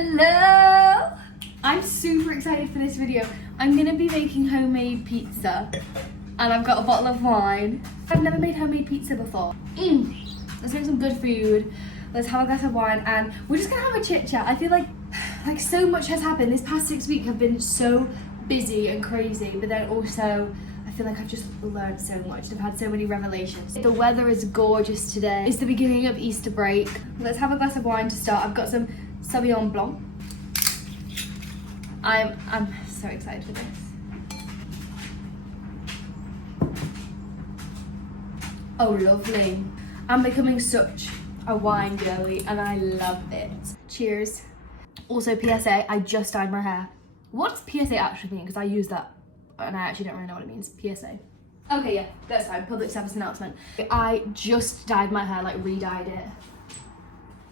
Hello! I'm super excited for this video. I'm gonna be making homemade pizza and I've got a bottle of wine. I've never made homemade pizza before. Let's make some good food. Let's have a glass of wine and we're just gonna have a chit chat. I feel like so much has happened. This past 6 weeks have been so busy and crazy, but then also I feel like I've just learned so much. I've had so many revelations. The weather is gorgeous today. It's the beginning of Easter break. Let's have a glass of wine to start. I've got some Sauvignon Blanc. I'm so excited for this. Oh, lovely. I'm becoming such a wine girly and I love it. Cheers. Also, PSA, I just dyed my hair. What's PSA actually mean? Because I use that and I actually don't really know what it means. PSA. Okay, yeah, that's fine. Public service announcement. I just dyed my hair, like re-dyed it.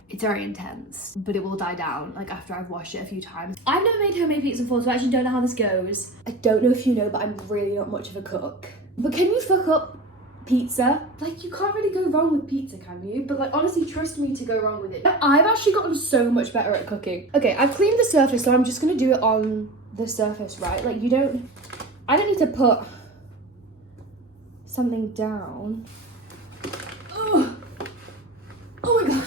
It's very intense, but it will die down like after I've washed it a few times. I've never made homemade pizza before, so I actually don't know how this goes. I don't know if you know, but I'm really not much of a cook. But can you fuck up pizza? Like, you can't really go wrong with pizza, can you? But like, honestly, trust me to go wrong with it. I've actually gotten so much better at cooking. Okay, I've cleaned the surface, so I'm just gonna do it on the surface, right? Like, I don't need to put something down. Ugh. Oh my God.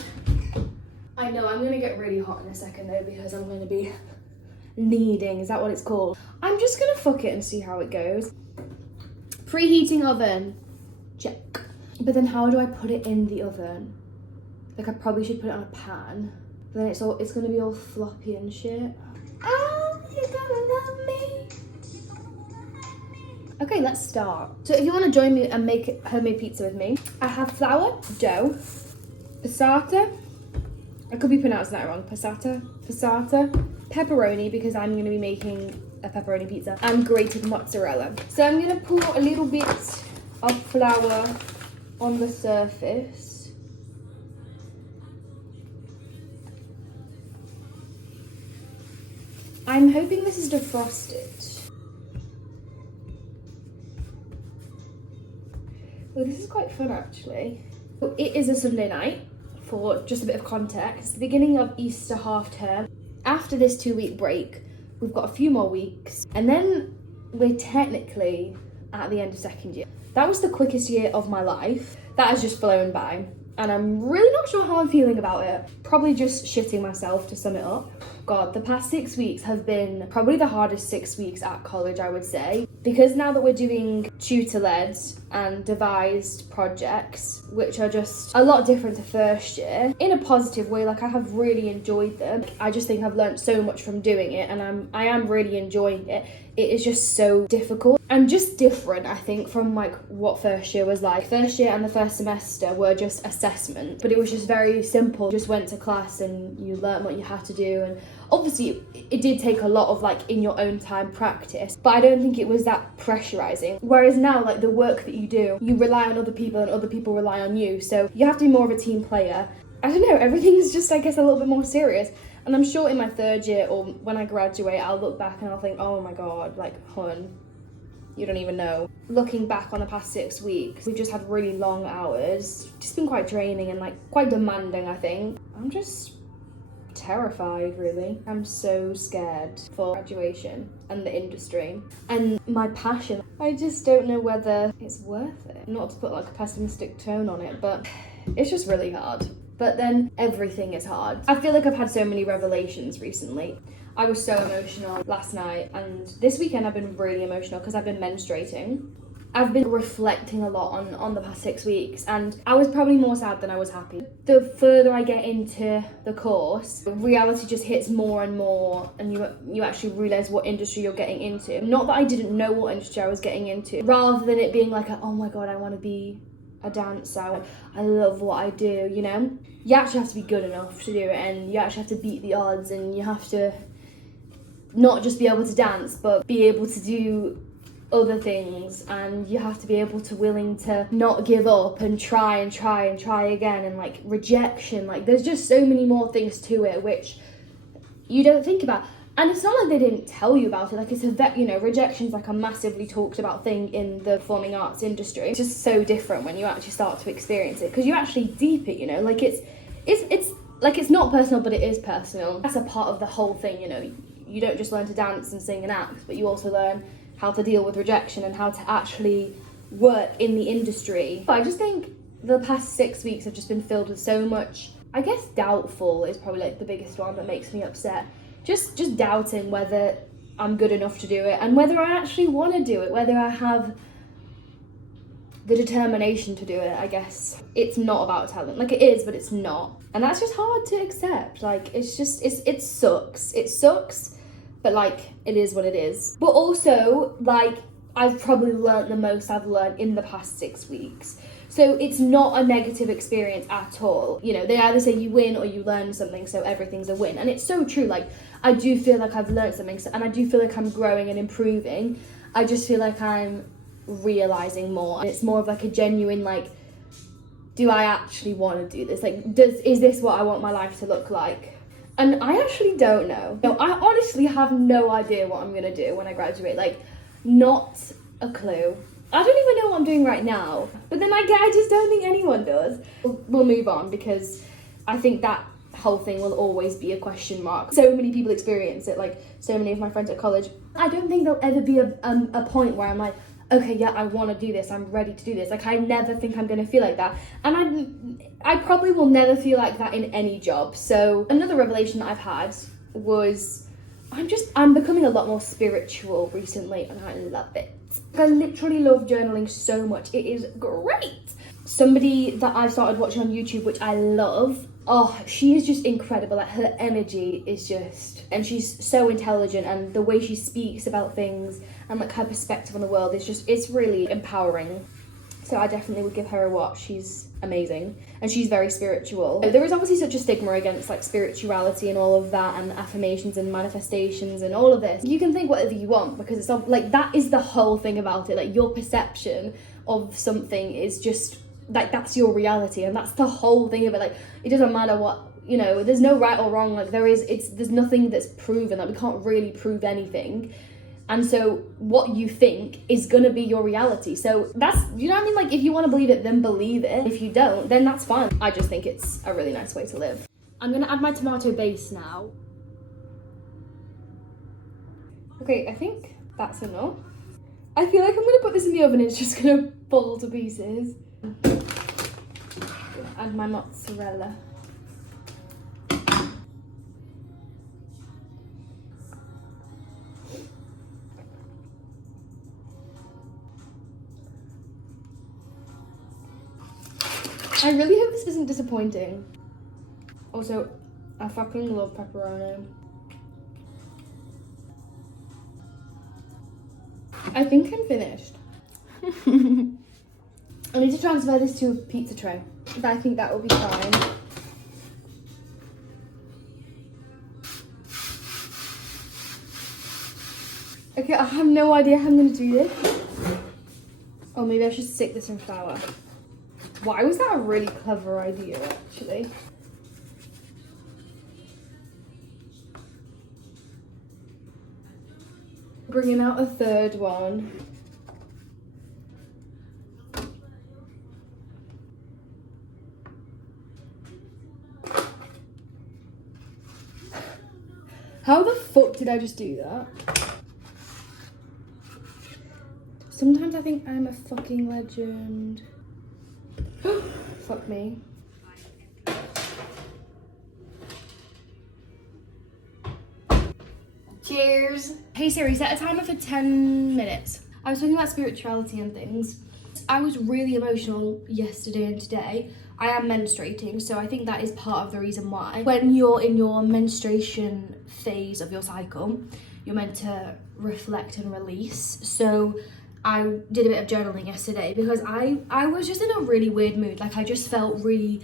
I know, I'm gonna get really hot in a second though because I'm gonna be kneading, is that what it's called? I'm just gonna fuck it and see how it goes. Preheating oven, check. But then how do I put it in the oven? Like, I probably should put it on a pan. But then it's gonna be all floppy and shit. Oh, you're gonna love me. Okay, let's start. So if you wanna join me and make homemade pizza with me, I have flour, dough, passata, I could be pronouncing that wrong, passata, pepperoni, because I'm gonna be making a pepperoni pizza, and grated mozzarella. So I'm gonna pour a little bit of flour on the surface. I'm hoping this is defrosted. Well, this is quite fun actually. It is a Sunday night. For just a bit of context, the beginning of Easter half term. After this 2-week break, we've got a few more weeks, and then we're technically at the end of second year. That was the quickest year of my life. That has just flown by, and I'm really not sure how I'm feeling about it. Probably just shitting myself to sum it up. God, the past 6 weeks have been probably the hardest 6 weeks at college, I would say. Because now that we're doing tutor-led and devised projects, which are just a lot different to first year, in a positive way, like I have really enjoyed them. I just think I've learned so much from doing it, and I am really enjoying it. It is just so difficult and just different, I think, from like what first year was like. First year and the first semester were just assessment, but it was just very simple. Just went to class and you learnt what you had to do, and obviously it did take a lot of like in your own time practice, but I don't think it was that pressurizing. Whereas now, like the work that you do, you rely on other people and other people rely on you, so you have to be more of a team player. I don't know, everything's just, I guess, a little bit more serious. And I'm sure in my third year or when I graduate, I'll look back and I'll think, oh my God, like, hun, you don't even know. Looking back on the past 6 weeks, we've just had really long hours. Just been quite draining and like quite demanding, I think. I'm just terrified, really. I'm so scared for graduation and the industry and my passion. I just don't know whether it's worth it. Not to put like a pessimistic tone on it, but it's just really hard. But then everything is hard. I feel like I've had so many revelations recently. I was so emotional last night, and this weekend I've been really emotional because I've been menstruating. I've been reflecting a lot on the past 6 weeks, and I was probably more sad than I was happy. The further I get into the course, reality just hits more and more, and you actually realise what industry you're getting into. Not that I didn't know what industry I was getting into, rather than it being like, oh my God, I want to be a dancer. I love what I do, you know? You actually have to be good enough to do it, and you actually have to beat the odds, and you have to not just be able to dance, but be able to do other things, and you have to be able to willing to not give up and try again, and like rejection, like there's just so many more things to it which you don't think about. And it's not like they didn't tell you about it, like it's rejection's like a massively talked about thing in the performing arts industry. It's just so different when you actually start to experience it, because you actually deep it, like it's like, it's not personal, but it is personal. That's a part of the whole thing, you know. You don't just learn to dance and sing and act, but you also learn how to deal with rejection and how to actually work in the industry. But I just think the past 6 weeks have just been filled with so much, I guess doubtful is probably like the biggest one that makes me upset. Just doubting whether I'm good enough to do it and whether I actually want to do it, whether I have the determination to do it, I guess. It's not about talent. Like, it is, but it's not. And that's just hard to accept. Like, it sucks. It sucks, but like, it is what it is. But also, like, I've probably learned the most I've learned in the past 6 weeks. So it's not a negative experience at all. You know, they either say you win or you learn something, so everything's a win. And it's so true. Like, I do feel like I've learned something, and I do feel like I'm growing and improving. I just feel like I'm realizing more. And it's more of like a genuine, like, do I actually want to do this? Like, is this what I want my life to look like? And I actually don't know. No, I honestly have no idea what I'm gonna do when I graduate. Like, not a clue. I don't even know what I'm doing right now. But then I just don't think anyone does. We'll move on, because I think that whole thing will always be a question mark. So many people experience it, like so many of my friends at college. I don't think there'll ever be a point where I'm like, okay, yeah, I want to do this, I'm ready to do this. Like, I never think I'm going to feel like that. And I probably will never feel like that in any job. So another revelation that I've had was I'm becoming a lot more spiritual recently, and I love it. I literally love journaling so much. It is great. Somebody that I've started watching on YouTube, which I love, she is just incredible. Like, her energy is just, and she's so intelligent, and the way she speaks about things and like her perspective on the world is just, it's really empowering. So I definitely would give her a watch. She's amazing, and she's very spiritual. There is obviously such a stigma against like spirituality and all of that, and affirmations and manifestations and all of this. You can think whatever you want, because it's like, that is the whole thing about it. Like, your perception of something is just like, that's your reality, and that's the whole thing of it. Like, it doesn't matter what, you know, there's no right or wrong. Like, there's nothing that's proven. Like, we can't really prove anything. And so what you think is gonna be your reality. So that's, you know what I mean? Like, if you wanna believe it, then believe it. If you don't, then that's fine. I just think it's a really nice way to live. I'm gonna add my tomato base now. Okay, I think that's enough. I feel like I'm gonna put this in the oven and it's just gonna fall to pieces. Add my mozzarella. I really hope this isn't disappointing. Also, I fucking love pepperoni. I think I'm finished. I need to transfer this to a pizza tray. But I think that will be fine. Okay, I have no idea how I'm gonna do this. Oh, maybe I should stick this in flour. Why was that a really clever idea, actually? Bringing out a third one. How the fuck did I just do that? Sometimes I think I'm a fucking legend. Fuck me. Cheers. Hey Siri, set a timer for 10 minutes. I was talking about spirituality and things. I was really emotional yesterday and today. I am menstruating, so I think that is part of the reason why. When you're in your menstruation phase of your cycle, you're meant to reflect and release. So I did a bit of journaling yesterday because I was just in a really weird mood. Like, I just felt really,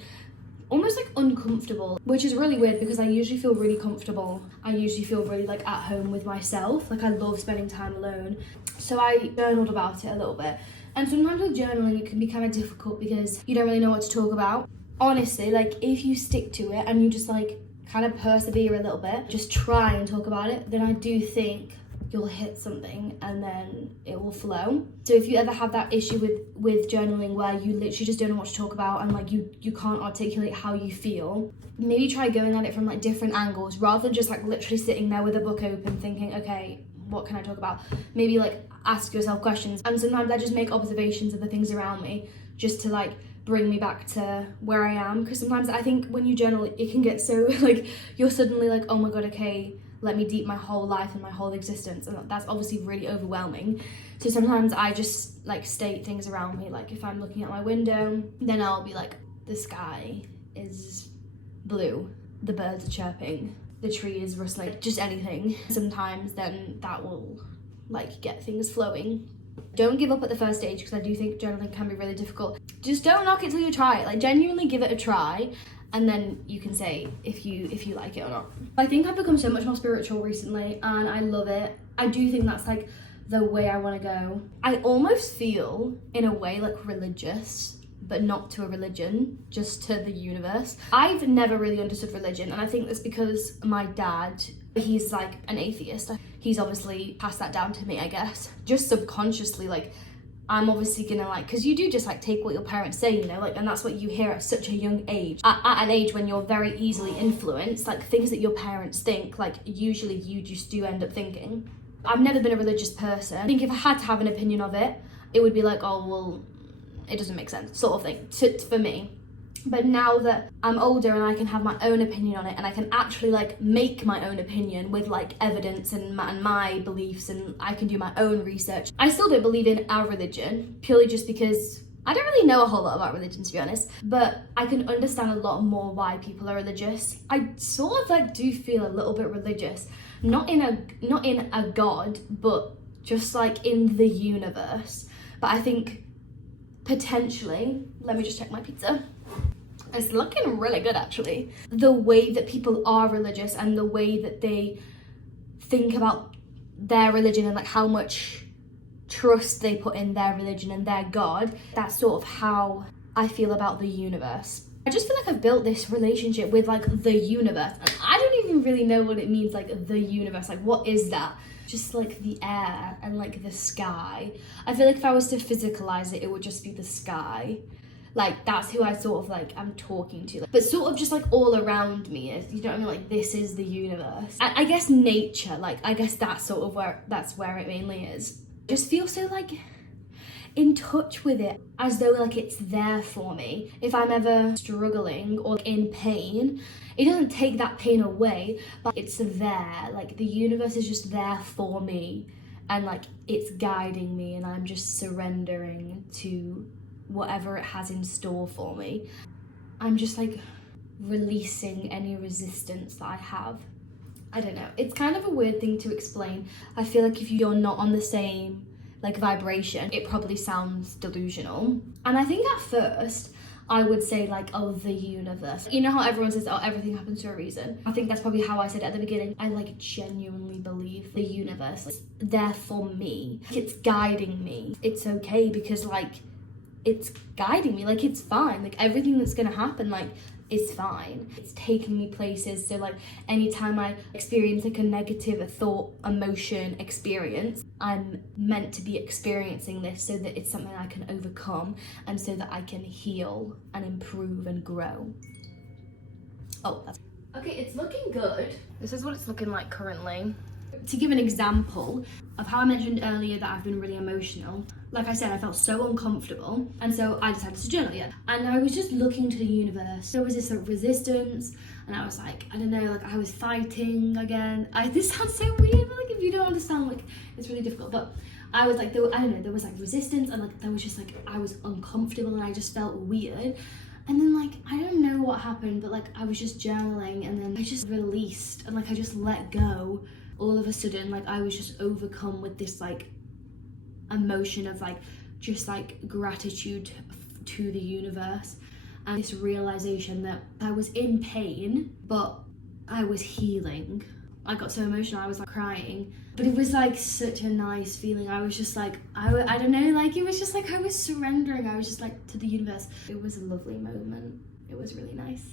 almost like uncomfortable, which is really weird because I usually feel really comfortable. I usually feel really like at home with myself. Like, I love spending time alone. So I journaled about it a little bit. And sometimes with journaling, it can be kind of difficult because you don't really know what to talk about. Honestly, like, if you stick to it and you just like kind of persevere a little bit, just try and talk about it, then I do think you'll hit something and then it will flow. So if you ever have that issue with journaling where you literally just don't know what to talk about and like you can't articulate how you feel, maybe try going at it from like different angles rather than just like literally sitting there with a book open thinking, okay, what can I talk about? Maybe like ask yourself questions. And sometimes I just make observations of the things around me just to like bring me back to where I am. Because sometimes I think when you journal, it can get so like, you're suddenly like, oh my God, okay, let me deep my whole life and my whole existence. And that's obviously really overwhelming. So sometimes I just like state things around me. Like if I'm looking at my window, then I'll be like, the sky is blue, the birds are chirping, the tree is rustling, just anything. Sometimes then that will like get things flowing. Don't give up at the first stage, because I do think journaling can be really difficult. Just don't knock it till you try it. Like genuinely give it a try, and then you can say if you like it or not. I think I've become so much more spiritual recently and I love it. I do think that's like the way I want to go. I almost feel in a way like religious, but not to a religion, just to the universe. I've never really understood religion, and I think that's because my dad, he's like an atheist. He's obviously passed that down to me, I guess. Just subconsciously, like, I'm obviously gonna like, because you do just like take what your parents say, you know, like, and that's what you hear at such a young age. At an age when you're very easily influenced, like things that your parents think, like usually you just do end up thinking. I've never been a religious person. I think if I had to have an opinion of it, it would be like, oh, well, it doesn't make sense, sort of thing, for me. But now that I'm older and I can have my own opinion on it, and I can actually like make my own opinion with like evidence and my beliefs, and I can do my own research. I still don't believe in our religion, purely just because I don't really know a whole lot about religion, to be honest, but I can understand a lot more why people are religious. I sort of like do feel a little bit religious, not in a god, but just like in the universe. But I think potentially, let me just check my pizza. It's looking really good, actually. The way that people are religious and the way that they think about their religion and like how much trust they put in their religion and their God, that's sort of how I feel about the universe. I just feel like I've built this relationship with like the universe, and I don't even really know what it means, like the universe, like what is that? Just like the air and like the sky. I feel like if I was to physicalize it, it would just be the sky. Like that's who I sort of like I'm talking to, but sort of just like all around me is, you know what I mean, like this is the universe. I guess nature, like I guess that's sort of where it mainly is. Just feel so like in touch with it, as though like it's there for me. If I'm ever struggling or in pain, it doesn't take that pain away, but it's there. Like the universe is just there for me, and like it's guiding me, and I'm just surrendering to whatever it has in store for me. I'm just like releasing any resistance that I have. I don't know, it's kind of a weird thing to explain. I feel like if you're not on the same like vibration, it probably sounds delusional. And I think at first I would say like, oh, the universe. You know how everyone says, oh, everything happens for a reason? I think that's probably how I said it at the beginning. I like genuinely believe the universe is there for me. It's guiding me. It's okay because like it's guiding me, like it's fine, like everything that's gonna happen like is fine. It's taking me places, so like anytime I experience like a negative thought, emotion, experience, I'm meant to be experiencing this so that it's something I can overcome and so that I can heal and improve and grow. Oh, that's okay, it's looking good. This is what it's looking like currently. To give an example of how I mentioned earlier that I've been really emotional, like I said, I felt so uncomfortable, and so I decided to journal it. And I was just looking to the universe. There was this sort of resistance, and I was like, I don't know, like I was fighting again. This sounds so weird, but like if you don't understand, like it's really difficult. But I was like, there was like resistance, and like there was just like I was uncomfortable, and I just felt weird. And then like I don't know what happened, but like I was just journaling, and then I just released, and like I just let go. All of a sudden, like I was just overcome with this like emotion of like just like gratitude to the universe, and this realization that I was in pain but I was healing. I got so emotional, I was like crying, but it was like such a nice feeling. I was just like I don't know, like it was just like I was surrendering. I was just like to the universe. It was a lovely moment. It was really nice.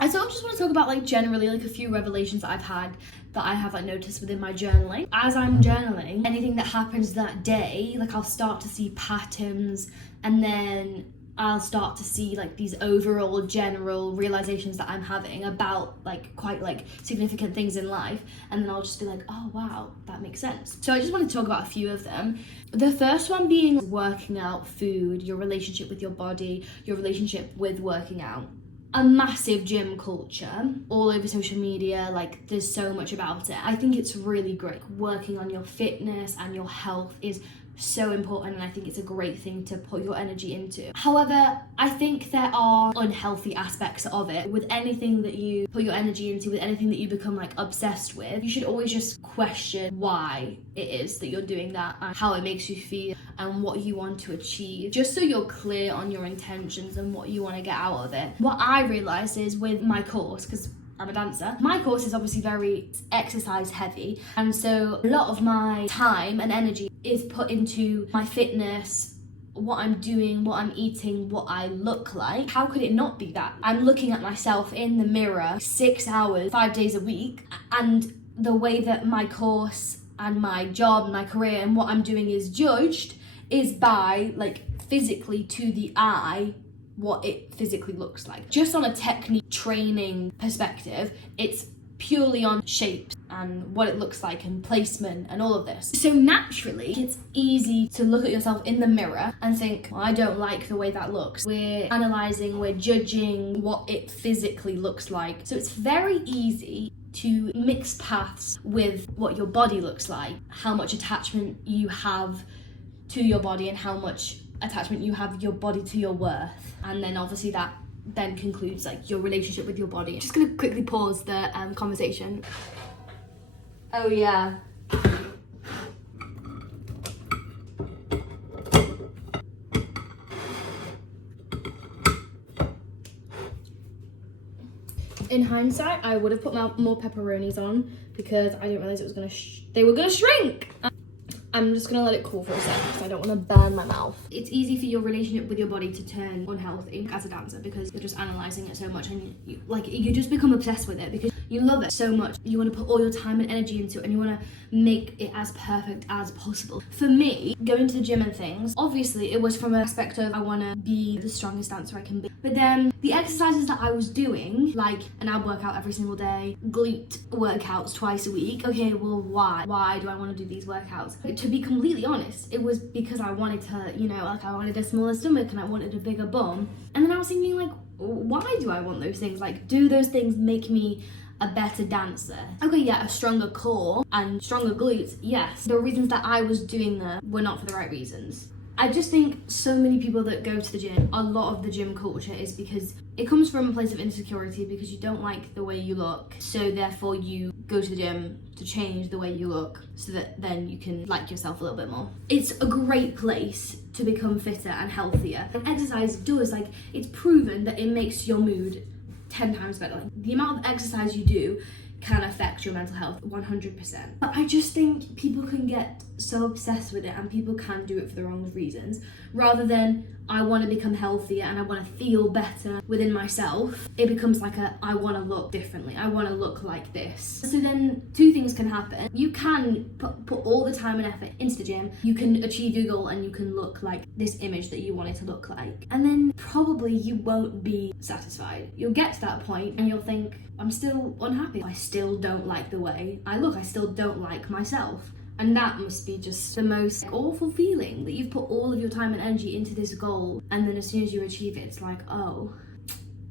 I sort of just want to talk about like generally like a few revelations that I've had that I have like noticed within my journaling. As I'm journaling, anything that happens that day, like I'll start to see patterns, and then I'll start to see like these overall general realizations that I'm having about like quite like significant things in life, and then I'll just be like, oh wow, that makes sense. So I just want to talk about a few of them. The first one being working out, food, your relationship with your body, your relationship with working out. A massive gym culture all over social media, like there's so much about it. I think it's really great. Working on your fitness and your health is so important, and I think it's a great thing to put your energy into. However, I think there are unhealthy aspects of it. With anything that you put your energy into, with anything that you become like obsessed with, you should always just question why it is that you're doing that and how it makes you feel and what you want to achieve, just so you're clear on your intentions and what you want to get out of it. What I realized is with my course, because I'm a dancer, my course is obviously very exercise heavy, and so a lot of my time and energy is put into my fitness, what I'm doing, what I'm eating, what I look like. How could it not be that? I'm looking at myself in the mirror 6 hours, 5 days a week, and the way that my course and my job, my career and what I'm doing is judged is by like physically to the eye what it physically looks like. Just on a technique training perspective, it's purely on shapes and what it looks like and placement and all of this. So naturally, it's easy to look at yourself in the mirror and think, well, I don't like the way that looks. We're analysing, we're judging what it physically looks like. So it's very easy to mix paths with what your body looks like, how much attachment you have to your body and how much attachment you have your body to your worth, and then obviously that then concludes like your relationship with your body. Just gonna quickly pause the conversation. Oh yeah. In hindsight, I would have put more pepperonis on because I didn't realize it was they were gonna shrink. I'm just gonna let it cool for a second because I don't want to burn my mouth. It's easy for your relationship with your body to turn unhealthy as a dancer because you're just analysing it so much, and you just become obsessed with it because you love it so much. You want to put all your time and energy into it, and you want to make it as perfect as possible. For me, going to the gym and things, obviously it was from an aspect of I want to be the strongest dancer I can be. But then the exercises that I was doing, like an ab workout every single day, glute workouts twice a week. Okay, well why? Why do I want to do these workouts? To be completely honest, it was because I wanted to, I wanted a smaller stomach and I wanted a bigger bum. And then I was thinking like, why do I want those things? Like, do those things make me a better dancer? Okay, yeah, a stronger core and stronger glutes, yes. The reasons that I was doing them were not for the right reasons. I just think so many people that go to the gym, a lot of the gym culture is because it comes from a place of insecurity because you don't like the way you look. So therefore you go to the gym to change the way you look so that then you can like yourself a little bit more. It's a great place to become fitter and healthier. And exercise does, it's proven that it makes your mood 10 times better. The amount of exercise you do can affect your mental health 100%. But I just think people can get so obsessed with it and people can do it for the wrong reasons. Rather than I want to become healthier and I want to feel better within myself, it becomes like I want to look differently. I want to look like this. So then two things can happen. You can put all the time and effort into the gym. You can achieve your goal and you can look like this image that you want it to look like. And then probably you won't be satisfied. You'll get to that point and you'll think, I'm still unhappy. I still don't like the way I look. I still don't like myself. And that must be just the most awful feeling that you've put all of your time and energy into this goal, and then as soon as you achieve it, it's like, oh,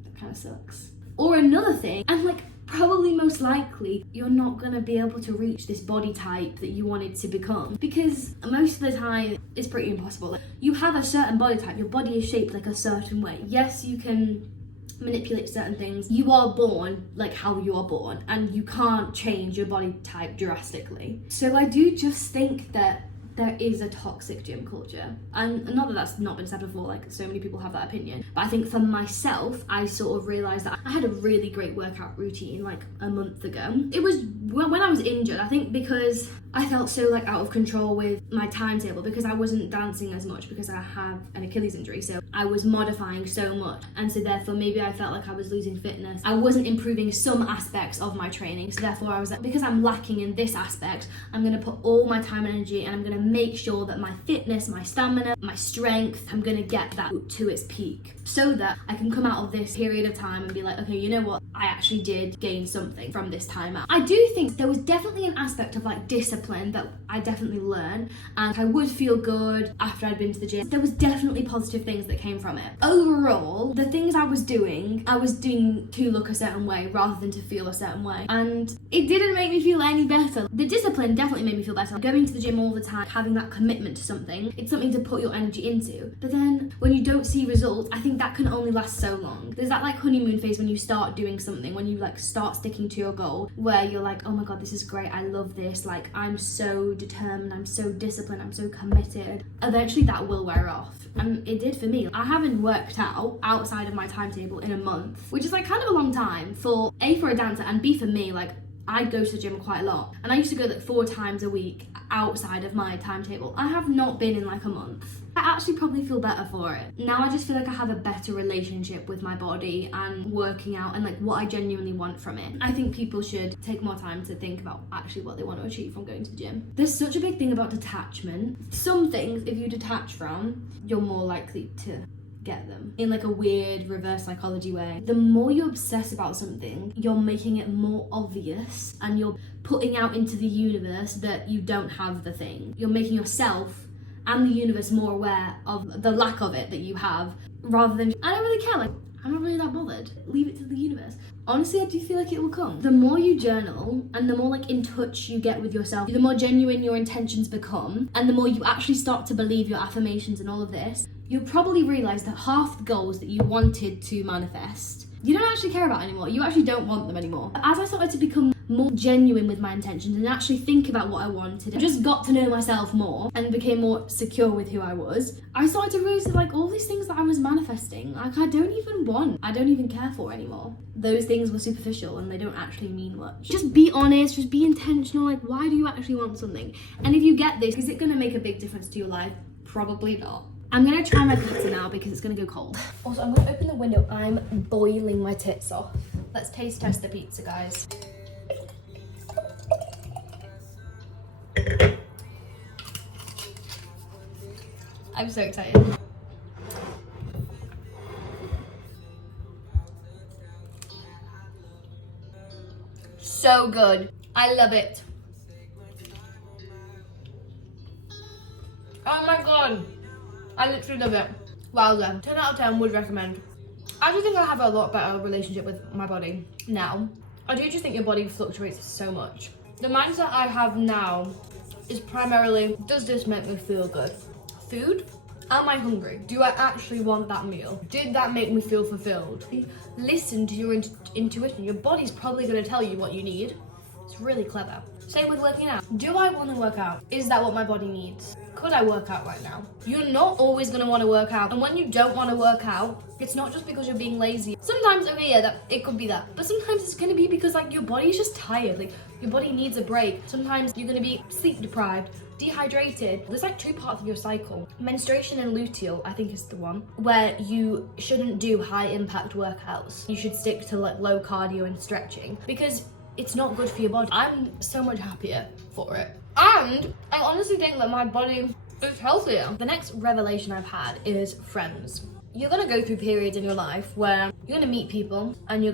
that kind of sucks. Or another thing, and probably most likely, you're not gonna be able to reach this body type that you wanted to become, because most of the time it's pretty impossible. You have a certain body type, your body is shaped like a certain way. Yes, you can manipulate certain things. You are born like how you are born and you can't change your body type drastically. So I do just think that there is a toxic gym culture, and not that that's not been said before, so many people have that opinion, but I think for myself I sort of realised that I had a really great workout routine a month ago. It was when I was injured, I think, because I felt so like out of control with my timetable because I wasn't dancing as much because I have an Achilles injury, so I was modifying so much, and so therefore maybe I felt like I was losing fitness. I wasn't improving some aspects of my training, so therefore I was like, because I'm lacking in this aspect, I'm going to put all my time and energy and I'm going to make sure that my fitness, my stamina, my strength, I'm going to get that to its peak so that I can come out of this period of time and be like, okay, you know what, I actually did gain something from this time out. I do think there was definitely an aspect of like discipline that I definitely learned, and I would feel good after I'd been to the gym. There was definitely positive things that came from it. Overall, the things I was doing to look a certain way rather than to feel a certain way, and it didn't make me feel any better. The discipline definitely made me feel better. Going to the gym all the time, having that commitment to something, it's something to put your energy into. But then when you don't see results, I think that can only last so long. There's that like honeymoon phase when you start doing something, when you like start sticking to your goal, where you're like, oh my god, this is great, I love this, like I'm so determined, I'm so disciplined, I'm so committed. Eventually that will wear off, and it did for me. I haven't worked out outside of my timetable in a month, which is like kind of a long time for a dancer, and B for me, like I go to the gym quite a lot, and I used to go like 4 times a week outside of my timetable. I have not been in like a month. I actually probably feel better for it. Now I just feel like I have a better relationship with my body and working out and like what I genuinely want from it. I think people should take more time to think about actually what they want to achieve from going to the gym. There's such a big thing about detachment. Some things, if you detach from, you're more likely to get them in like a weird reverse psychology way. The more you obsess about something, you're making it more obvious and you're putting out into the universe that you don't have the thing. You're making yourself and the universe more aware of the lack of it that you have, rather than I don't really care, like I'm not really that bothered, leave it to the universe. Honestly, I do feel like it will come. The more you journal and the more like in touch you get with yourself, the more genuine your intentions become, and the more you actually start to believe your affirmations and all of this, you'll probably realize that half the goals that you wanted to manifest, you don't actually care about anymore. You actually don't want them anymore. As I started to become more genuine with my intentions and actually think about what I wanted, I just got to know myself more and became more secure with who I was, I started to realize that like all these things that I was manifesting, like I don't even care for anymore. Those things were superficial and they don't actually mean much. Just be honest, just be intentional, like why do you actually want something? And if you get this, is it gonna make a big difference to your life? Probably not. I'm gonna try my pizza now because it's gonna go cold. Also, I'm gonna open the window. I'm boiling my tits off. Let's taste test the pizza, guys. I'm so excited. So good. I love it. Oh my god. I literally love it. Wow, then 10 out of 10 would recommend. I do think I have a lot better relationship with my body now. I do just think your body fluctuates so much. The mindset I have now is primarily, does this make me feel good? Food? Am I hungry? Do I actually want that meal? Did that make me feel fulfilled? Listen to your intuition. Your body's probably going to tell you what you need. It's really clever. Same with working out. Do I want to work out? Is that what my body needs? Could I work out right now? You're not always going to want to work out. And when you don't want to work out, it's not just because you're being lazy. Sometimes, okay, yeah, that it could be that. But sometimes it's going to be because like your body's just tired. Like your body needs a break. Sometimes you're going to be sleep deprived, dehydrated. There's like 2 parts of your cycle. Menstruation and luteal, I think is the one, where you shouldn't do high impact workouts. You should stick to like low cardio and stretching because it's not good for your body. I'm so much happier for it. And I honestly think that my body is healthier. The next revelation I've had is friends. You're gonna go through periods in your life where you're gonna meet people and you're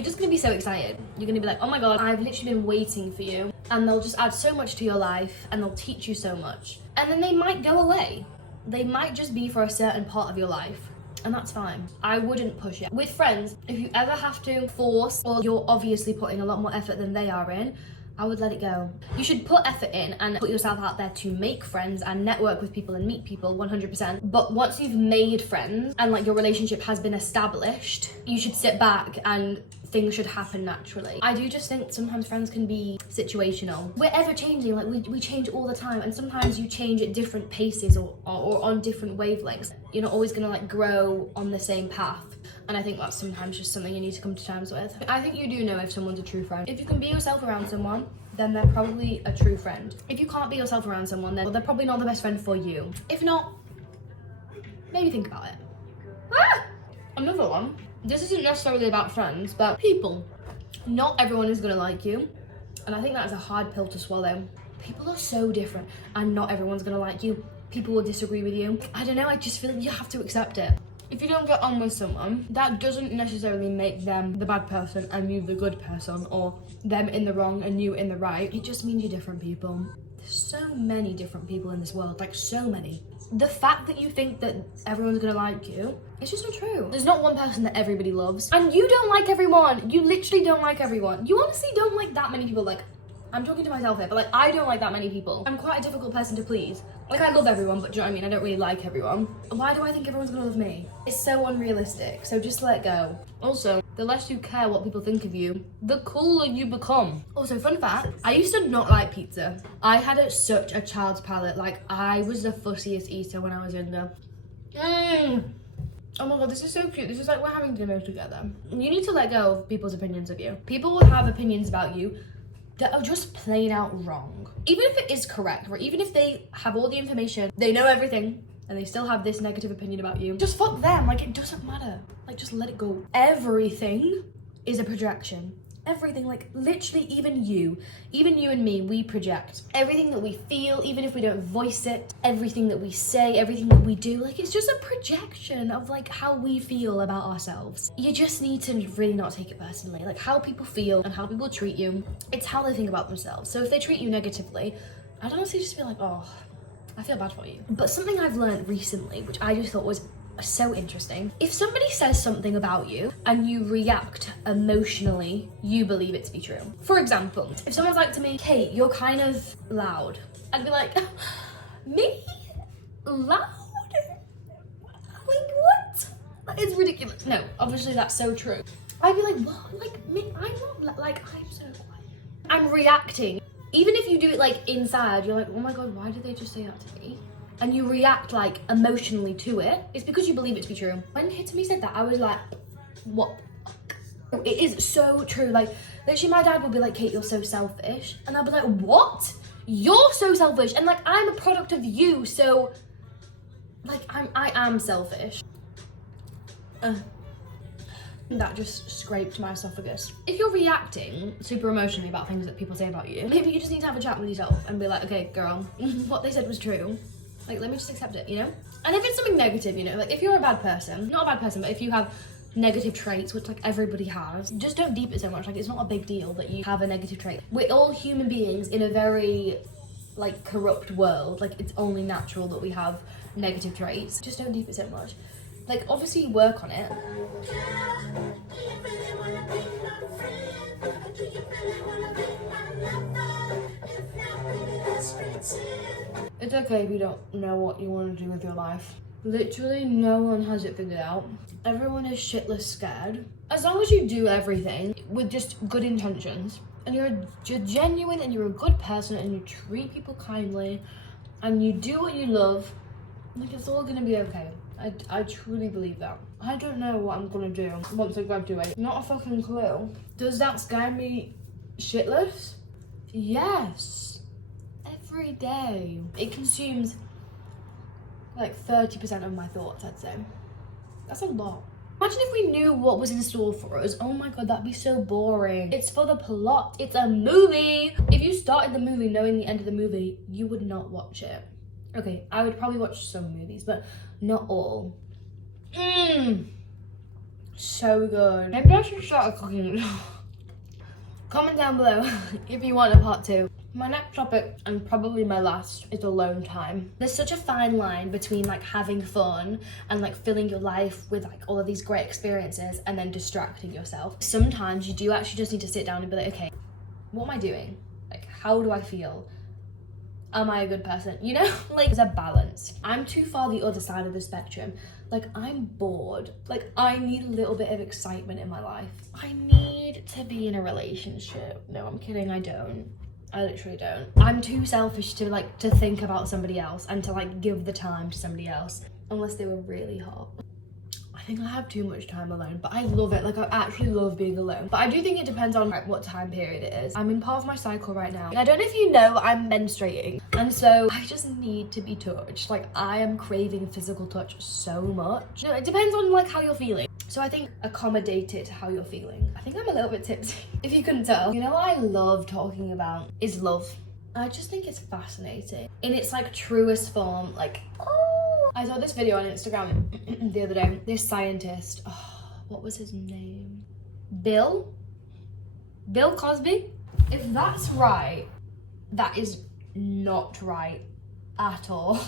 just gonna be so excited. You're gonna be like, oh my god, I've literally been waiting for you. And they'll just add so much to your life and they'll teach you so much. And then they might go away. They might just be for a certain part of your life. And that's fine. I wouldn't push it. With friends, if you ever have to force, or you're obviously putting a lot more effort than they are in, I would let it go. You should put effort in and put yourself out there to make friends and network with people and meet people 100%. But once you've made friends and like your relationship has been established, you should sit back and things should happen naturally. I do just think sometimes friends can be situational. We're ever changing, like we change all the time, and sometimes you change at different paces or on different wavelengths. You're not always gonna like grow on the same path. And I think that's sometimes just something you need to come to terms with. I think you do know if someone's a true friend. If you can be yourself around someone, then they're probably a true friend. If you can't be yourself around someone, then they're probably not the best friend for you. If not, maybe think about it. Another one. This isn't necessarily about friends, but people. Not everyone is gonna like you. And I think that is a hard pill to swallow. People are so different and not everyone's gonna like you. People will disagree with you. I don't know, I just feel like you have to accept it. If you don't get on with someone, that doesn't necessarily make them the bad person and you the good person, or them in the wrong and you in the right. It just means you're different people. There's so many different people in this world, like so many. The fact that you think that everyone's gonna like you, it's just not true. There's not one person that everybody loves. And you don't like everyone. You literally don't like everyone. You honestly don't like that many people. Like, I'm talking to myself here, but like, I don't like that many people. I'm quite a difficult person to please. Like, I love everyone, but do you know what I mean? I don't really like everyone. Why do I think everyone's gonna love me? It's so unrealistic, so just let go. Also, the less you care what people think of you, the cooler you become. Also, fun fact, I used to not like pizza. I had such a child's palate. Like, I was the fussiest eater when I was younger. Oh my god, this is so cute. This is like we're having dinner together. You need to let go of people's opinions of you. People will have opinions about you that are just plain out wrong. Even if it is correct, or even if they have all the information, they know everything, and they still have this negative opinion about you, just fuck them. Like, it doesn't matter. Like, just let it go. Everything is a projection. Everything, like literally even you and me, we project everything that we feel, even if we don't voice it, everything that we say, everything that we do, like it's just a projection of like how we feel about ourselves. You just need to really not take it personally. Like, how people feel and how people treat you, it's how they think about themselves. So if they treat you negatively, I'd honestly just be like, oh, I feel bad for you. But something I've learned recently, which I just thought was so interesting. If somebody says something about you and you react emotionally, you believe it to be true. For example, if someone's like to me, Kate, you're kind of loud, I'd be like, me? Loud? Like, what? That is ridiculous. No, obviously that's so true. I'd be like, what? Like, me? I'm not, like, I'm so quiet. I'm reacting. Even if you do it like inside, you're like, oh my god, why did they just say that to me? And you react like emotionally to it, it's because you believe it to be true. When Hitomi said that, I was like, what the fuck? It is so true. Like, literally my dad would be like, Kate, you're so selfish. And I'd be like, what? You're so selfish. And like, I'm a product of you, so like, I am selfish. That just scraped my esophagus. If you're reacting super emotionally about things that people say about you, maybe you just need to have a chat with yourself and be like, okay, girl, what they said was true. Like, let me just accept it, you know? And if it's something negative, you know, like if you're a bad person, not a bad person, but if you have negative traits, which like everybody has, just don't deep it so much. Like, it's not a big deal that you have a negative trait. We're all human beings in a very like corrupt world. Like, it's only natural that we have negative traits. Just don't deep it so much. Like, obviously work on it. It's okay if you don't know what you want to do with your life. Literally no one has it figured out. Everyone is shitless scared. As long as you do everything with just good intentions, and you're genuine and you're a good person and you treat people kindly and you do what you love, like, it's all gonna be okay. I truly believe that. I don't know what I'm gonna do once I graduate. Not a fucking clue. Does that scare me shitless? Yes. Every day. It consumes like 30% of my thoughts, I'd say. That's a lot. Imagine if we knew what was in store for us. Oh my god, that'd be so boring. It's for the plot. It's a movie. If you started the movie knowing the end of the movie, you would not watch it. Okay, I would probably watch some movies, but not all. So good. Maybe I should start cooking. Comment down below if you want a part 2. My next topic, and probably my last, is alone time. There's such a fine line between like having fun and like filling your life with like all of these great experiences and then distracting yourself. Sometimes you do actually just need to sit down and be like, okay, what am I doing? Like, how do I feel? Am I a good person? You know, like, there's a balance. I'm too far the other side of the spectrum. Like, I'm bored. Like, I need a little bit of excitement in my life. I need to be in a relationship. No, I'm kidding, I don't. I literally don't. I'm too selfish to like to think about somebody else and to like give the time to somebody else, unless they were really hot. I think I have too much time alone, but I love it. Like, I actually love being alone. But I do think it depends on like what time period it is. I'm in part of my cycle right now. I don't know if you know, I'm menstruating, and so I just need to be touched. Like, I am craving physical touch so much. You know, it depends on like how you're feeling. So I think accommodate it to how you're feeling. I think I'm a little bit tipsy, if you couldn't tell. You know what I love talking about is love. I just think it's fascinating in its like truest form. Like, oh, I saw this video on Instagram the other day. This scientist, oh, what was his name? Bill Cosby? If that's right, that is not right at all.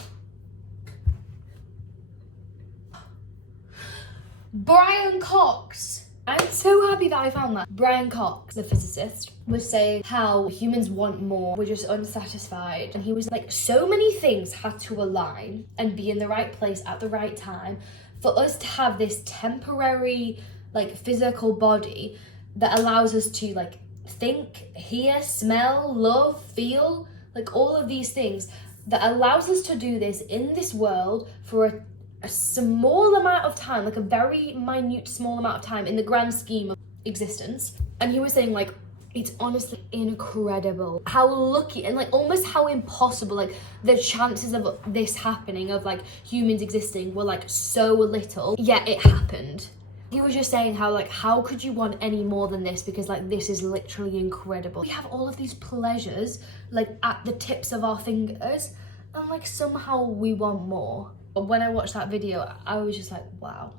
Brian Cox. I'm so happy that I found that. Brian Cox, the physicist, was saying how humans want more, we're just unsatisfied. And he was like, so many things had to align and be in the right place at the right time for us to have this temporary, like, physical body that allows us to, like, think, hear, smell, love, feel, like, all of these things that allows us to do this in this world for a small amount of time, like a very minute small amount of time in the grand scheme of existence. And he was saying, like, it's honestly incredible how lucky and like almost how impossible, like, the chances of this happening, of like humans existing, were like so little, yet it happened. He was just saying how, like, how could you want any more than this, because like this is literally incredible. We have all of these pleasures like at the tips of our fingers, and like somehow we want more. When I watched that video, I was just like, wow.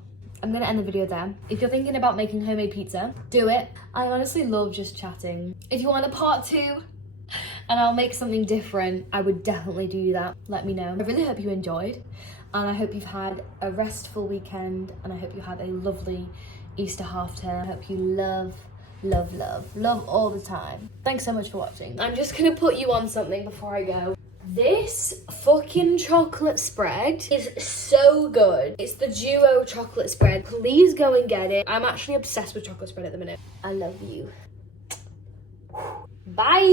I'm gonna end the video there. If you're thinking about making homemade pizza, do it. I honestly love just chatting. If you want a part 2 and I'll make something different, I would definitely do that. Let me know. I really hope you enjoyed, and I hope you've had a restful weekend, and I hope you had a lovely Easter half term. I hope you love all the time. Thanks so much for watching. I'm just gonna put you on something before I go. This fucking chocolate spread is so good. It's the Duo chocolate spread. Please go and get it. I'm actually obsessed with chocolate spread at the minute. I love you. Bye.